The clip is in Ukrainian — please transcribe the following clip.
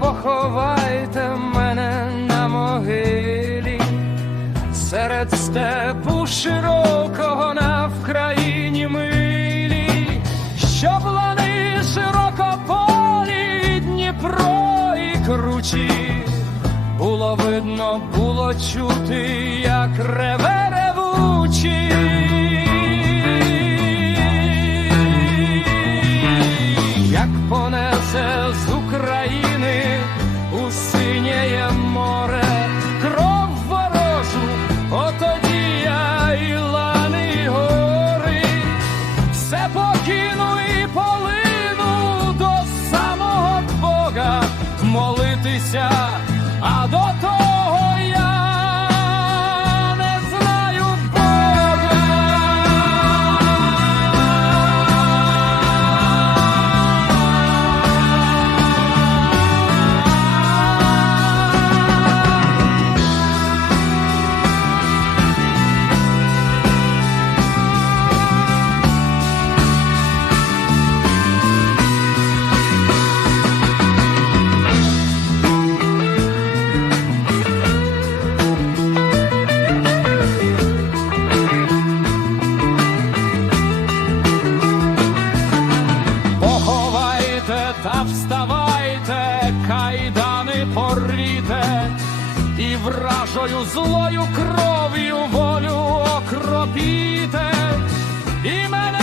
поховайте мене на могилі, серед степу широкого на Вкраїні милі, щоб лани широкополі, Дніпро і кручі. Було видно, було чути, як реве ревучий, як понесе з молитися, вставайте, кайдани поріте, і вражою злою кров'ю волю окропіте, і мене